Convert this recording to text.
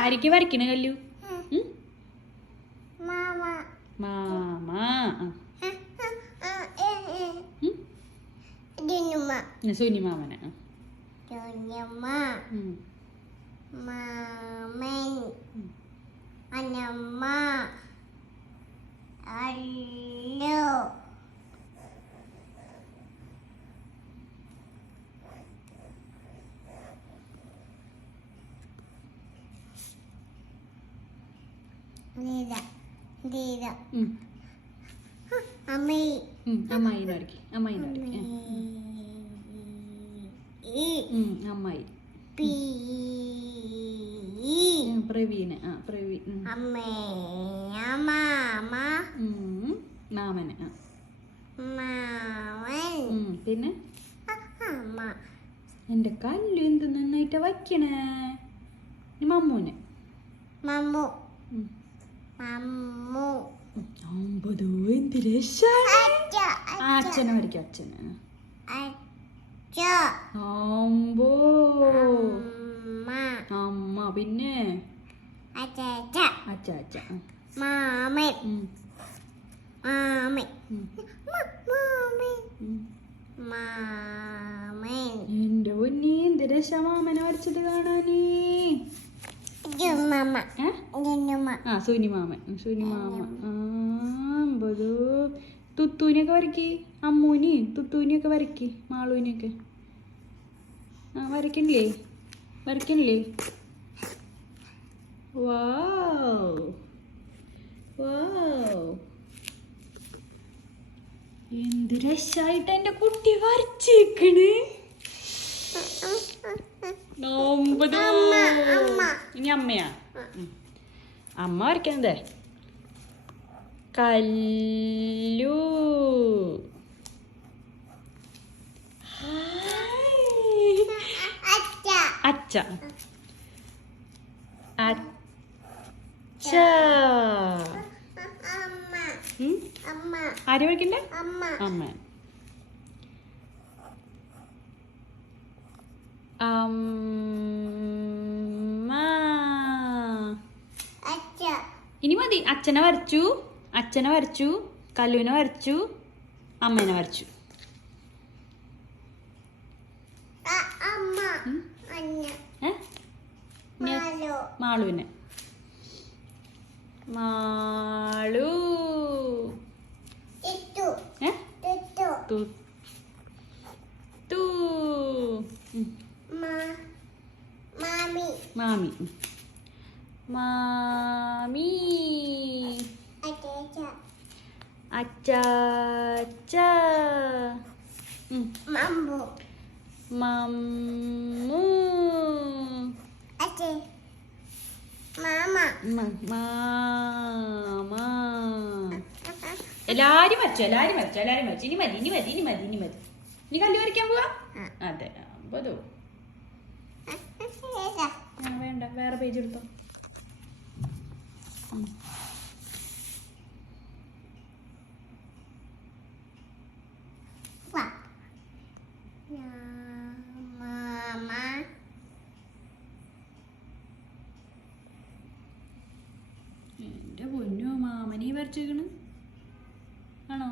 ആർക്ക് വരയ്ക്കണ കല്ലു? Mama. Suni മാമനെ. മാമൻ. അനമ്മ അല്ലോ. വരയ്ക്ക് ആ. ഈ ഉം. അമ്മായി പി. ഉം. പ്രവീണ്. ആ പ്രവീ ഉം. അമ്മേ മാമ മാമന്. പിന്നെ? എന്റെ കല്ലു എന്ത് നന്നായിട്ട് വയ്ക്കണേ? മമ്മൂന്. മമ്മു. ഉം. ഒമ്പത് അച്ഛനെ വരയ്ക്കും അച്ഛന്. അമ്പോ. അമ്മ. അമ്മ പിന്നെ? അച്ഛ അച്ഛ. മാമൻ. മാമൻ. മാമൻ. ഉം. എന്റെ പൊന്നി എന്ത് മാമനെ വരച്ചത് കാണാനേ? മാമ. ഏ? ആ സുനിമാമൻ. സുനിമാമ ഉം, മാമ ആ അമ്പതോ. തുത്തൂനെയൊക്കെ വരക്കി അമ്മൂനി തുത്തൂനെയൊക്കെ വരക്കി മാളൂനെയൊക്കെ ആ വരയ്ക്കണില്ലേ? വരയ്ക്കണില്ലേ? വാവ്. വാവ്. എന്ത് രസായിട്ട് എന്റെ കുട്ടി വരച്ചേക്കണ്. നോമ്പത്. ഇനി അമ്മയാ. അമ്മ വരയ്ക്കണതേ കല്ലു. അച്ച? അമ്മ ആര് വരയ്ക്കണ്ടേ? അമ്മ. അമ്മ അമ്മ അച്ഛ ഇനി മതി. അച്ഛനെ വരച്ചു. അച്ഛനെ വരച്ചു. കല്ലുവിനെ വരച്ചു. അമ്മേനെ വരച്ചു. മാളുവിനെ. മാളു. മാമി. മാമി. മാമി അച്ചാച്ച. മമ്മു എല്ലാരും വരച്ചു എല്ലാരും വരച്ചു എല്ലാരും വരച്ചു ഇനി മതി ഇനി മതി ഇനി മതി ഇനി മതി. ഇനി കല്ല് വരയ്ക്കാൻ പോവാ. അതെ അമ്പതോ. വേണ്ട വേറെ പേജ് എടുത്തോ. വരച്ചേക്കണ് ആണോ?